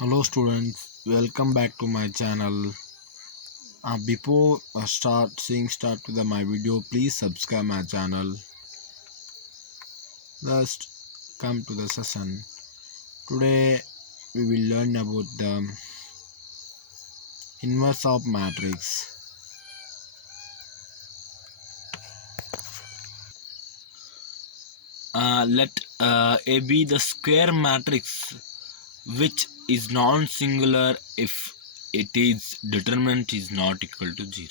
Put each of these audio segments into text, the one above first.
Hello students, welcome back to my channel. Before start with my video, please subscribe my channel. Let's come to the session. Today we will learn about the inverse of matrix. Let A be the square matrix which is non-singular if its determinant is not equal to 0.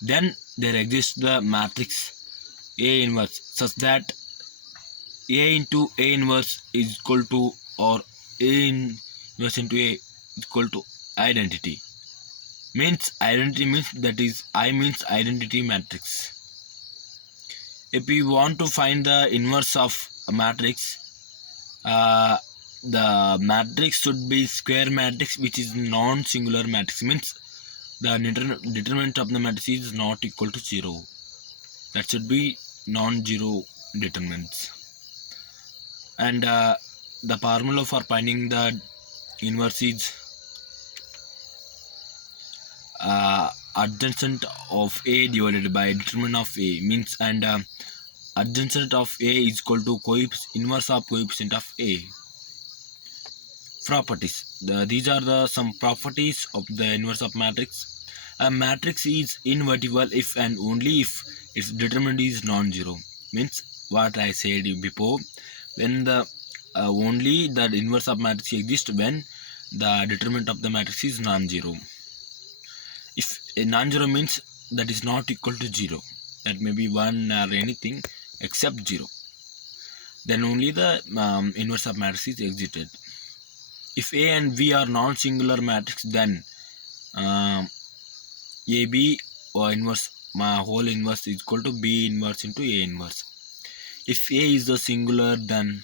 Then there exists the matrix A inverse such that A into A inverse is equal to, or A inverse into A is equal to identity. Means identity means, that is, I means identity matrix. If we want to find the inverse of a matrix, the matrix should be square matrix which is non-singular matrix, means the determinant of the matrix is not equal to 0. That should be non-zero determinants. And the formula for finding the inverse is adjacent of A divided by determinant of A, means, and adjacent of A is equal to inverse of coefficient of A. Properties. These are some properties of the inverse of matrix. A matrix is invertible if and only if its determinant is non-zero. Means what I said before, when the only the inverse of matrix exists when the determinant of the matrix is non-zero. If a non-zero means that is not equal to 0, that may be 1 or anything except 0, then only the inverse of matrix is existed. If A and B are non-singular matrix, then AB or inverse, whole inverse is equal to B inverse into A inverse. If A is the singular, then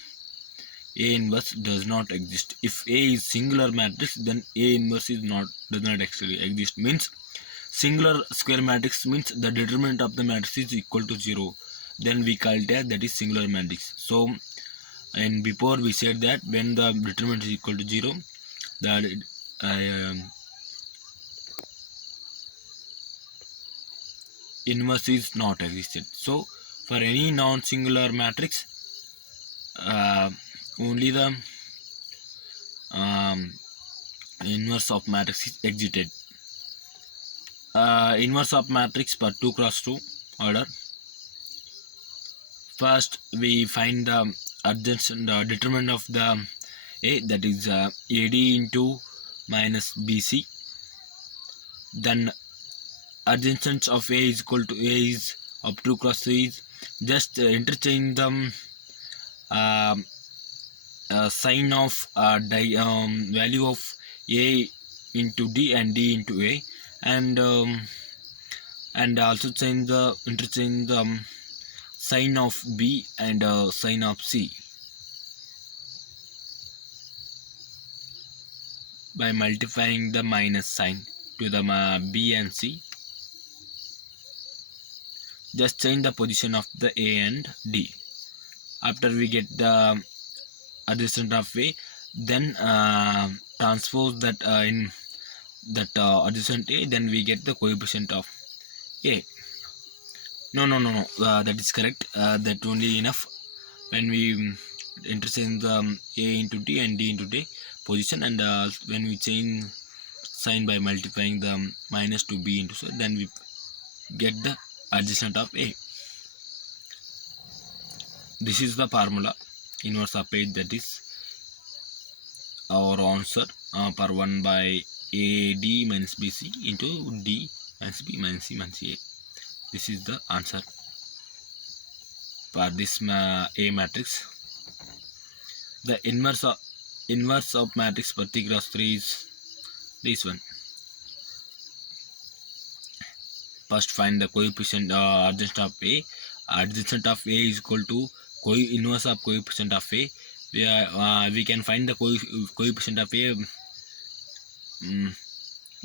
A inverse does not exist. If A is singular matrix, then A inverse does not actually exist. Means singular square matrix means the determinant of the matrix is equal to 0. Then we call it as that is singular matrix. So, and before we said that when the determinant is equal to 0, the inverse is not existed. So for any non-singular matrix, only the inverse of matrix is exited. Inverse of matrix per 2 cross 2 order. First we find the adjacent determinant of the A, that is AD into minus BC. Then adjacent of A is equal to A is of 2 cross 3 is just interchange the sign of value of A into D and D into A, and also interchange the sign of B and sign of C by multiplying the minus sign to the B and C. Just change the position of the A and D. After we get the adjacent of A, then transpose that in that adjacent A, then we get the coefficient of A. No, that is correct. That only enough. When we interchange the A into D and D into D position, and when we change sign by multiplying the minus to B into C, then we get the adjacent of A. This is the formula inverse of A, that is our answer per 1 by AD minus BC into D minus B minus C minus A. This is the answer for this A matrix. The inverse of matrix per 3 cross 3 is this one. First find the coefficient adjacent of A. Adjacent of A is equal to inverse of coefficient of A. We can find the coefficient of A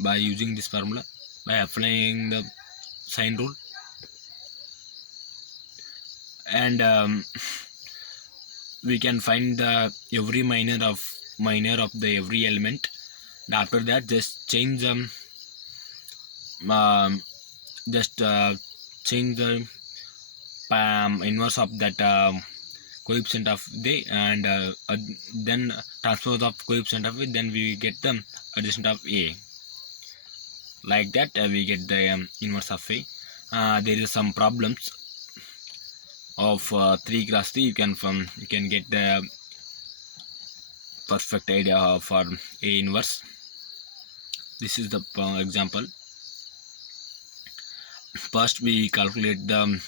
by using this formula, by applying the sign rule, and we can find the every minor of the every element And after that, just change um, just change the inverse of that coefficient of the, and then transpose of coefficient of it, then we get the adjacent of a. Like that, we get the inverse of a. There is some problems of 3 cross 3. You can get the perfect idea for a inverse. This is the example. First we calculate the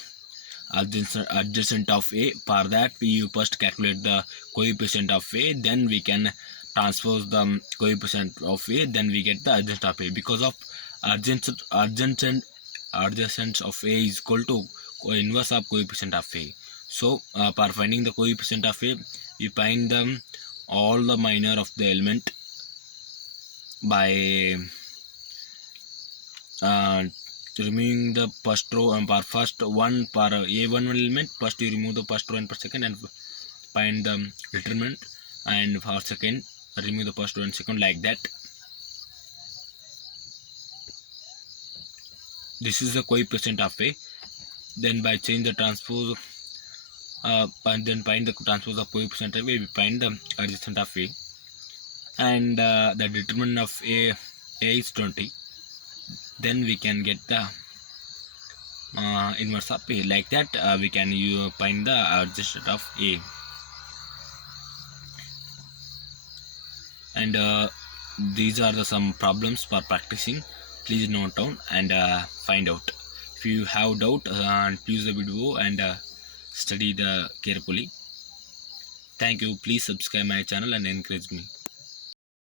adjacent of a. For that, we first calculate the coefficient of a, then we can transpose the coefficient of a, then we get the adjacent of a. Because of adjacent of a is equal to inverse of coefficient of a. So for finding the coefficient of a, we find all the minor of the element by removing the first row, and for first one, for a1 element, first you remove the first row and per second and find the determinant, and for second remove the first row and second, like that. This is the coefficient of a. Then by change the transpose, and then find the transpose of coefficient of a, we find the adjacent of a, and the determinant of a is 20. Then we can get the inverse of a. Like that, we can find the adjacent of a. And these are some problems for practicing. Please note down and find out. If you have doubt, please the video and study the carefully. Thank you. Please subscribe my channel and encourage me.